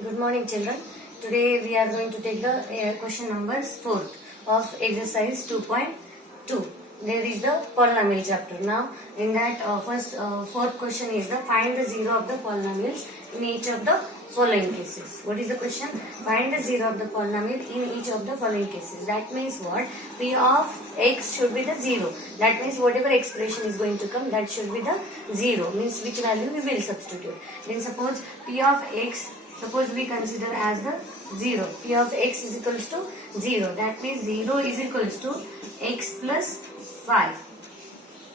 Good morning, children. Today we are going to take the question number 4 of exercise 2.2. There is the polynomial chapter. Now, in that fourth question is the find the zero of the polynomials in each of the following cases. What is the question? Find the zero of the polynomial in each of the following cases. That means what? P of x should be the zero. That means whatever expression is going to come, that should be the zero. Means which value we will substitute. Then suppose P of x, suppose we consider as the 0. P of x is equals to 0. That means 0 is equals to x plus 5.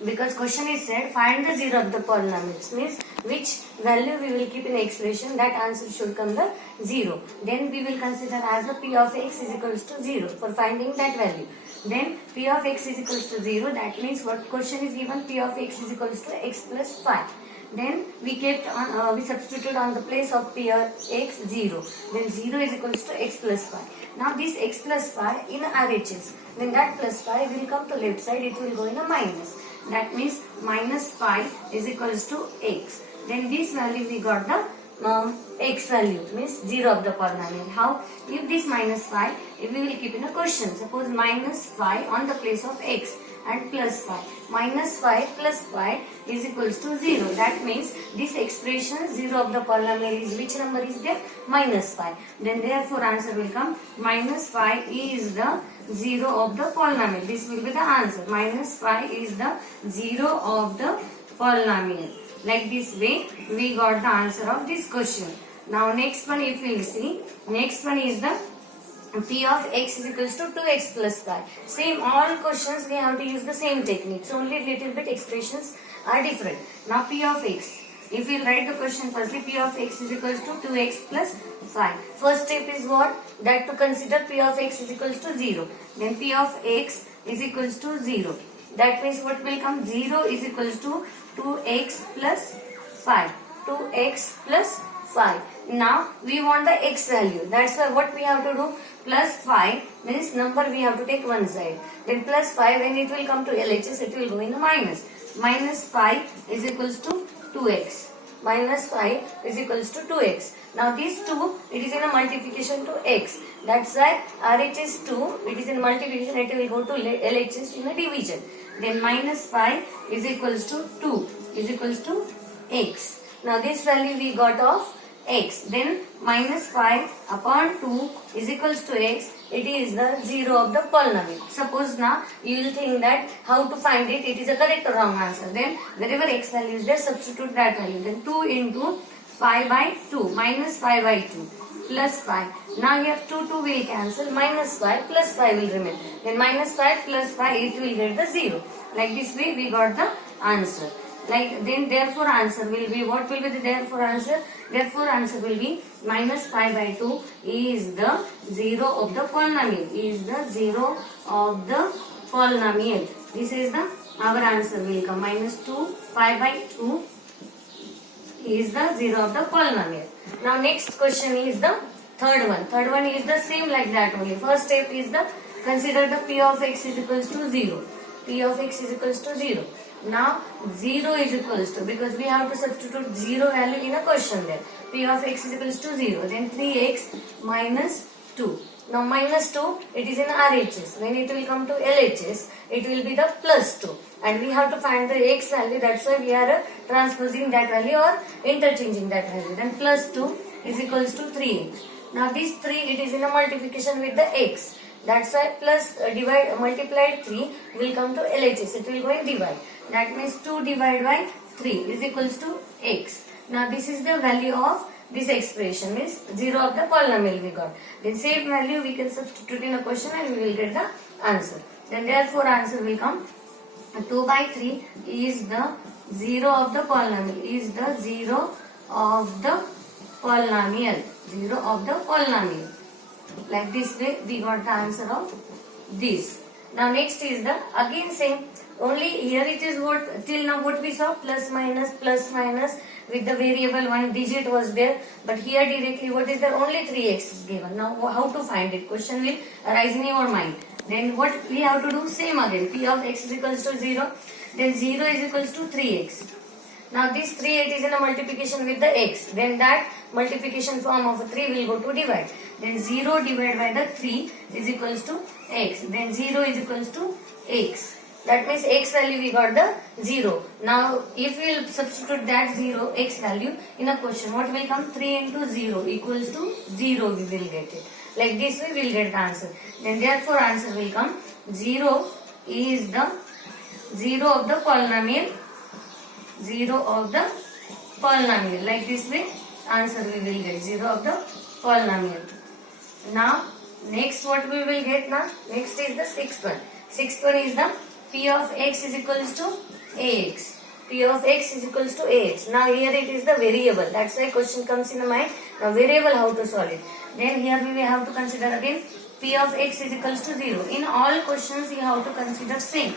Because question is said find the zero of the polynomials, means which value we will keep in expression, that answer should come the 0. Then we will consider as the P of x is equals to 0 for finding that value. Then P of x is equals to 0. That means what question is given? P of x is equals to x plus 5. Then we kept on, we substituted on the place of P of x 0. Then 0 is equals to x plus 5. Now this x plus 5 in RHS. When that plus 5 will come to left side, it will go in a minus. That means minus 5 is equals to x. Then this value we got the x value, means 0 of the polynomial. How? If this minus 5, if we will keep in a question, suppose minus 5 on the place of x and plus 5. Minus 5 plus 5 is equals to 0. That means this expression 0 of the polynomial is which number is there? Minus 5. Then therefore answer will come minus 5 is the 0 of the polynomial. This will be the answer. Minus 5 is the 0 of the polynomial. Like this way we got the answer of this question. Now next one if we will see, next one is the P of x is equals to 2x plus 5. Same, all questions we have to use the same techniques. Only little bit expressions are different. Now P of x. If we write the question firstly, P of x is equals to 2x plus 5. First step is what? That to consider P of x is equals to 0. Then P of x is equals to 0. That means what will come? 0 is equals to 2x plus 5. 2x plus 5. Now we want the x value. That's why what we have to do? Plus 5 means number we have to take one side. Then plus 5, when it will come to LHS, it will go in a minus. Minus 5 is equals to 2x. Minus 5 is equals to 2x. Now these 2, it is in a multiplication to x. That's why RHS 2, it is in multiplication, it will go to LHS in a division. Then minus 5 is equals to 2 is equals to x. Now this value we got of x. Then minus 5 upon 2 is equals to x. It is the 0 of the polynomial. Suppose now you will think that how to find it. It is a correct or wrong answer. Then wherever x value is there, substitute that value. Then 2 into 5 by 2 minus 5 by 2 plus 5. Now here 2 will cancel. Minus 5 plus 5 will remain. Then minus 5 plus 5, it will get the 0. Like this way we got the answer. Like then therefore answer will be, what will be the therefore answer? Therefore answer will be minus 5 by 2 is the 0 of the polynomial. Is the 0 of the polynomial. This is the our answer will come. Minus 5 by 2 is the 0 of the polynomial. Now next question is the third one. Third one is the same like that only. First step is the consider the P of x is equals to 0. P of x is equals to 0. Now 0 is equals to, because we have to substitute 0 value in a question there. P of x is equals to 0. Then 3x minus 2. Now minus 2, it is in RHS. When it will come to LHS, it will be the plus 2. And we have to find the x value. That's why we are transposing that value or interchanging that value. Then plus 2 is equals to 3x. Now this 3, it is in a multiplication with the x. That's why plus multiplied 3 will come to LHS. It will go in divide. That means 2 divided by 3 is equals to x. Now this is the value of this expression, means 0 of the polynomial we got. Then same value we can substitute in a question and we will get the answer. Then therefore answer will come 2 by 3 is the 0 of the polynomial. Is the 0 of the polynomial. 0 of the polynomial. Like this way we got the answer of this. Now next is the again same. Only here it is what till now what we saw, plus minus with the variable one digit was there, but here directly what is there? Only 3x is given. Now how to find it? Question will arise in your mind. Then what we have to do? Same again. P of x is equals to 0. Then 0 is equals to 3x. Now this 3 8 is in a multiplication with the x. Then that multiplication form of 3 will go to divide. Then 0 divided by the 3 is equals to x. Then 0 is equals to x. That means x value we got the 0. Now if we will substitute that 0 x value in a question, what will come? 3 into 0 equals to 0 we will get it. Like this we will get the answer. Then therefore answer will come 0 is the 0 of the polynomial. 0 of the polynomial. Like this way answer we will get 0 of the polynomial. Now next what we will get now? Next is the sixth one. Sixth one is the P of x is equals to ax. P of x is equals to ax. Now here it is the variable. That's why question comes in the mind. Now variable how to solve it. Then here we will have to consider again P of x is equals to 0. In all questions you have to consider same.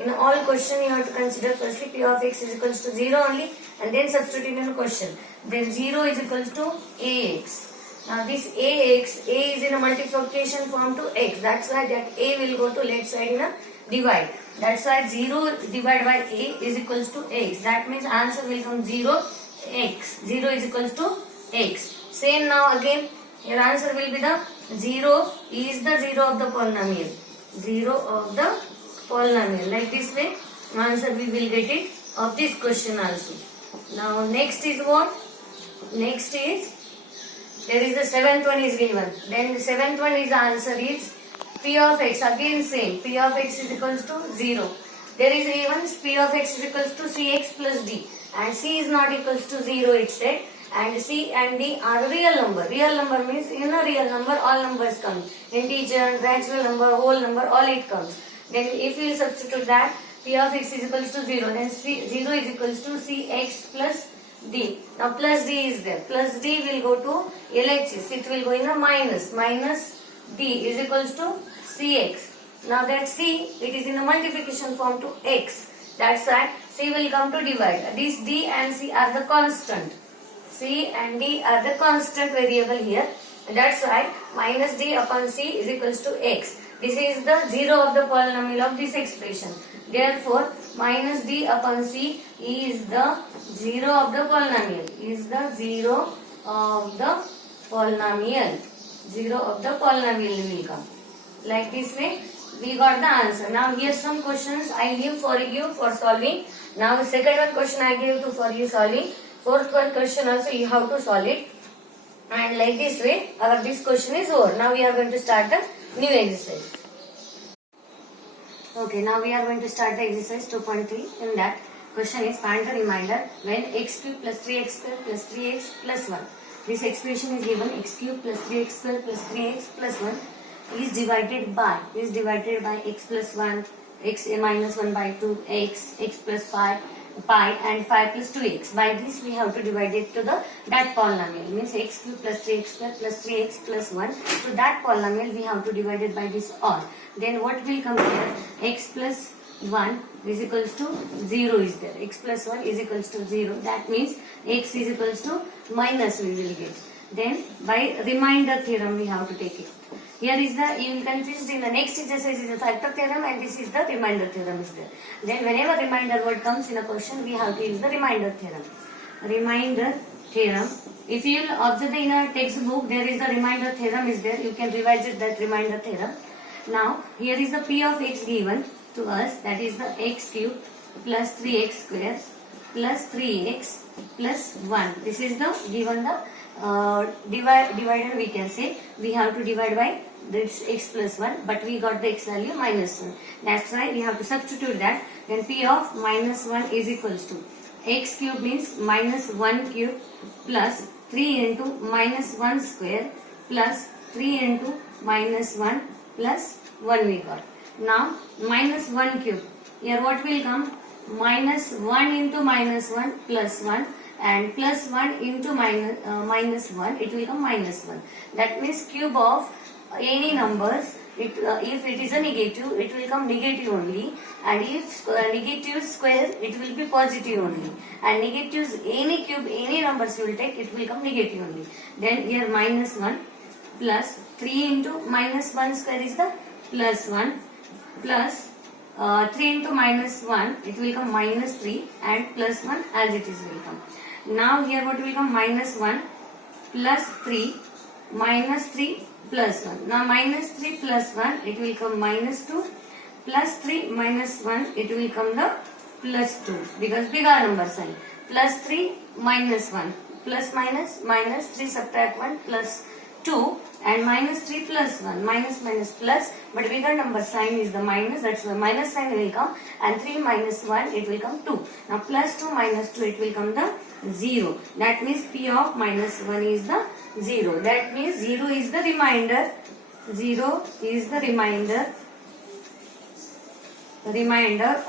In all question you have to consider firstly P of x is equals to 0 only and then substitute in the question. Then 0 is equals to ax. Now this ax, a is in a multiplication form to x. That's why that a will go to left side in a divide. That's why 0 divided by a is equals to x. That means answer will come 0 x. 0 is equals to x. Same now again your answer will be the 0 is the 0 of the polynomial. 0 of the polynomial. Like this way answer we will get it of this question also. Now next is what? Next is there is the seventh one is given. Then the seventh one is answer is P of x. Again same. P of x is equals to 0. There is given P of x is equals to cx plus d. And c is not equals to 0 it said. And c and d are real number. Real number means in a real number all numbers come. Integer, natural number, whole number, all it comes. Then if we substitute that P of x is equals to 0. Then 0 is equals to cx plus d. Now plus d is there. Plus d will go to LHS. It will go in a minus. Minus d is equals to cx. Now that c, it is in a multiplication form to x. That's why c will come to divide. This d and c are the constant. C and d are the constant variable here. That's why minus d upon c is equals to x. This is the 0 of the polynomial of this expression. Therefore, minus d upon c is the 0 of the polynomial. Is the 0 of the polynomial. 0 of the polynomial will come. Like this way, we got the answer. Now here some questions I leave for you for solving. Now second one question I gave to for you solving. Fourth one question also you have to solve it. And like this way, our this question is over. Now we are going to start the new exercise. Okay, now we are going to start the exercise 2.3. In that question is find the remainder when x cube plus 3x square plus 3x plus 1. This expression is given x cube plus 3x square plus 3x plus 1 is divided by x plus 1, x minus 1 by 2, x plus 5, pi and 5 plus 2x. By this we have to divide it to the that polynomial. Means x cube plus 3x square plus 3x plus 1. To that polynomial we have to divide it by this all. Then what will come here? X plus 1 is equals to 0 is there. X plus 1 is equals to 0. That means x is equals to minus we will get. Then by remainder theorem we have to take it. Here is the, you will confused in the next exercise is the factor theorem and this is the remainder theorem is there. Then whenever remainder word comes in a question, we have to use the remainder theorem. Remainder theorem. If you will observe in a textbook, there is the remainder theorem is there. You can revise it that remainder theorem. Now, here is the P of x given to us, that is the x cube plus 3x square plus 3x plus 1. This is the given the divided we can say. We have to divide by this x plus 1, but we got the x value minus 1. That's why we have to substitute that. Then P of minus 1 is equals to x cube means minus 1 cube plus 3 into minus 1 square plus 3 into minus 1 plus 1 we got. Now minus 1 cube. Here what will come? Minus 1 into minus 1 plus 1 and plus 1 into minus 1. It will come minus 1. That means cube of any numbers. If it is a negative, it will come negative only. And if negative square, it will be positive only. And negatives, any cube, any numbers you will take, it will come negative only. Then here minus 1 plus 3 into minus 1 square is the plus 1 plus 3 into minus 1, it will come minus 3 and plus 1 as it is will come. Now here what will come? Minus 1 plus 3 minus 3 plus 1. Now minus 3 plus 1, it will come minus 2 plus 3 minus 1, it will come the plus 2 because bigger number sign. Plus 3 minus 1 plus minus 3 subtract 1 plus 2 and minus 3 plus 1 minus plus, but bigger number sign is the minus, that's why minus sign will come, and 3 minus 1 it will come 2. Now plus 2 minus 2 it will come the 0. That means P of minus 1 is the 0. That means 0 is the remainder. 0 is the remainder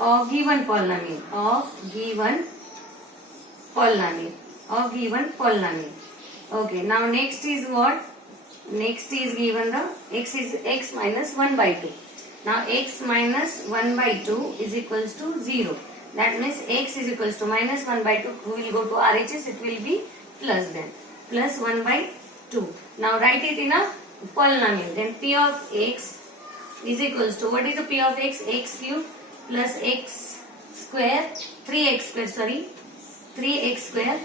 of given polynomial. Okay, now next is what? Next is given the x minus 1 by 2. Now x minus 1 by 2 is equals to 0. That means x is equals to minus 1 by 2. We will go to RHS, it will be plus then. Plus 1 by 2. Now write it in a polynomial. Then P of x is equals to, what is the P of x? X cube plus x square, 3x square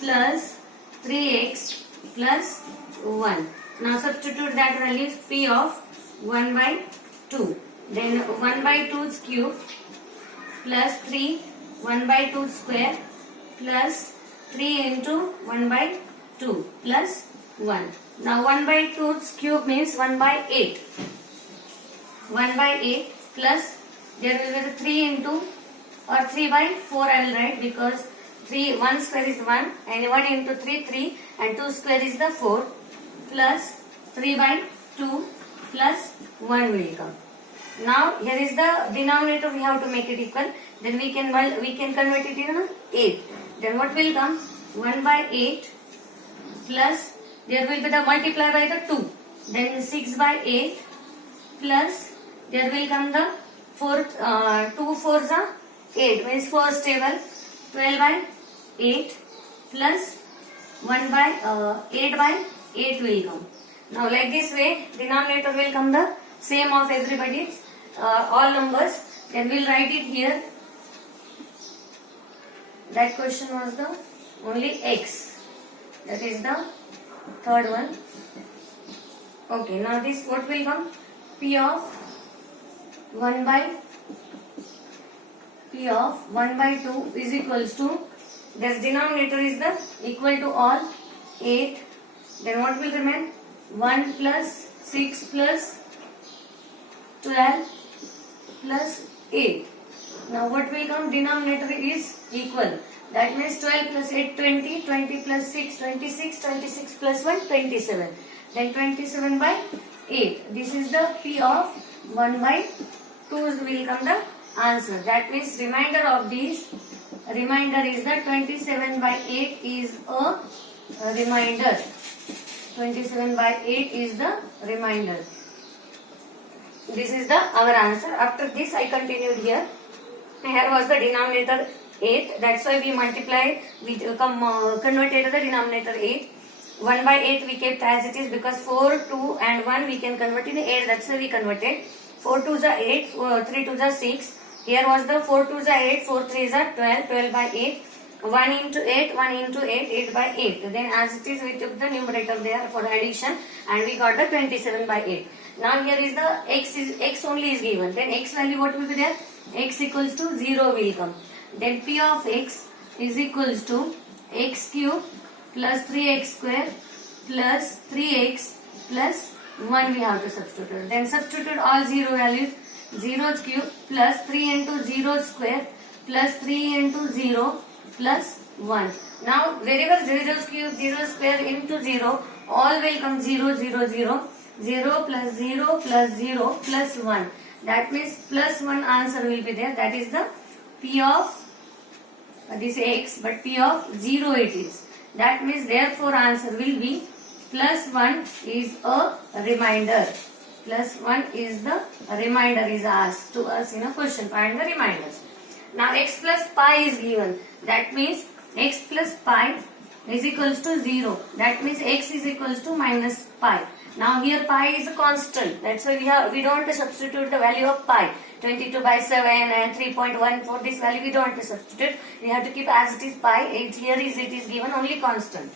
plus 3x plus 1. Now substitute that value, P of 1 by 2. Then 1 by 2's cube plus 3, 1 by 2 square plus 3 into 1 by 2 plus 1. Now 1 by 2's cube means 1 by 8. 1 by 8 plus, there will be 3 into or 3 by 4 I will write, because 1 square is 1 and 1 into 3 and 2 square is the 4 plus 3 by 2 plus 1 will come. Now here is the denominator, we have to make it equal. Then we can convert it into 8. Then what will come? 1 by 8 plus, there will be the multiply by the 2. Then 6 by 8 plus, there will come the 2 fours are 8, means first table 12 by 8 plus 1 by 8 by 8 will come. Now like this way, denominator will come the same of everybody's all numbers. Then we'll write it here. That question was the only x. That is the third one. Okay, now this what will come? P of 1 by 2 is equals to, this denominator is the equal to all 8. Then what will remain? 1 plus 6 plus 12 plus 8. Now what will come? Denominator is equal. That means 12 plus 8, 20, 20 plus 6, 26, 26 plus 1, 27. Then 27 by 8. This is the P of 1 by 2 will come the answer. That means remainder of these, remainder is the 27 by 8 is a remainder. 27 by 8 is the remainder. This is the our answer. After this I continued here. Here was the denominator 8. That's why we multiplied, we converted the denominator 8. 1 by 8 we kept as it is, because 4, 2 and 1 we can convert in 8. That's why we converted. 4 2s are 8, 3 2s are 6. Here was the 4 2s are 8, 4 3s are 12, 12 by 8. 1 into 8, 1 into 8, 8 by 8. Then as it is, we took the numerator there for addition and we got the 27 by 8. Now here is the x only is given. Then x value what will be there? X equals to 0 will come. Then P of x is equals to x cube plus 3x square plus 3x plus 1 we have to substitute. Then substitute all 0 values. 0's cube plus 3 into 0 square plus 3 into 0 plus 1. Now wherever 0's cube, 0 square into 0, all will come 0, 0, 0. 0 plus 0 plus 0 plus 1. That means plus 1 answer will be there. That is the P of this x, but P of 0 it is. That means therefore answer will be plus 1 is a remainder. Plus 1 is the remainder is asked to us in a question. Find the reminders. Now x plus pi is given. That means x plus pi is equals to 0. That means x is equals to minus pi. Now here pi is a constant. That's why we don't substitute the value of pi. 22 by 7 and 3.14. This value we don't have to substitute. We have to keep as it is pi. Here is it is given only constant.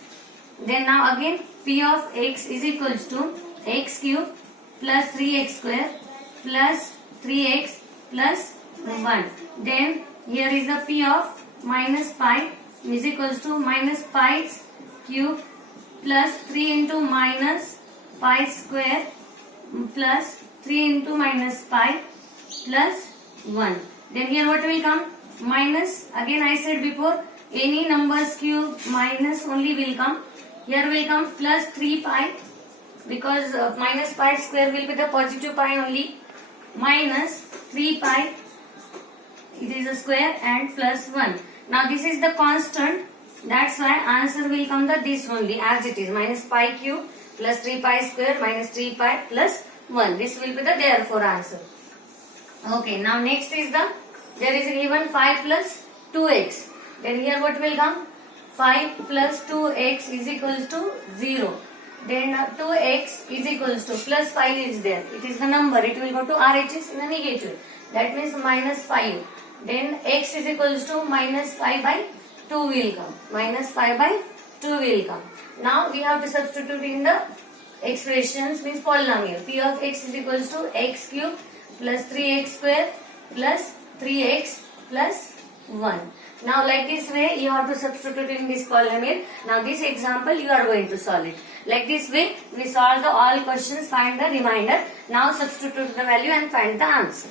Then now again p of x is equals to x cube plus 3x square plus 3x plus 1. Then here is the p of minus pi is equals to minus pi cube plus 3 into minus pi square plus 3 into minus pi plus 1. Then here what will come? Minus, again I said before, any numbers cube minus only will come. Here will come plus 3 pi because minus pi square will be the positive pi only, minus 3 pi, it is a square, and plus 1. Now this is the constant, that's why answer will come the this only as it is, minus pi cube plus 3 pi square minus 3 pi plus 1. This will be the therefore answer. Okay, now next is the, there is given 5 plus 2x. Then here what will come? 5 plus 2x is equals to 0. Then 2x is equals to plus 5 is there. It is the number. It will go to RHS in the negative. That means minus 5. Then x is equals to minus 5 by 2 will come. Minus 5 by 2 will come. Now we have to substitute in the expressions, means polynomial. P of x is equals to x cube plus 3x square plus 3x plus 1. Now like this way you have to substitute in this polynomial. Now this example you are going to solve it. Like this way we solve the all questions, find the remainder. Now substitute the value and find the answer.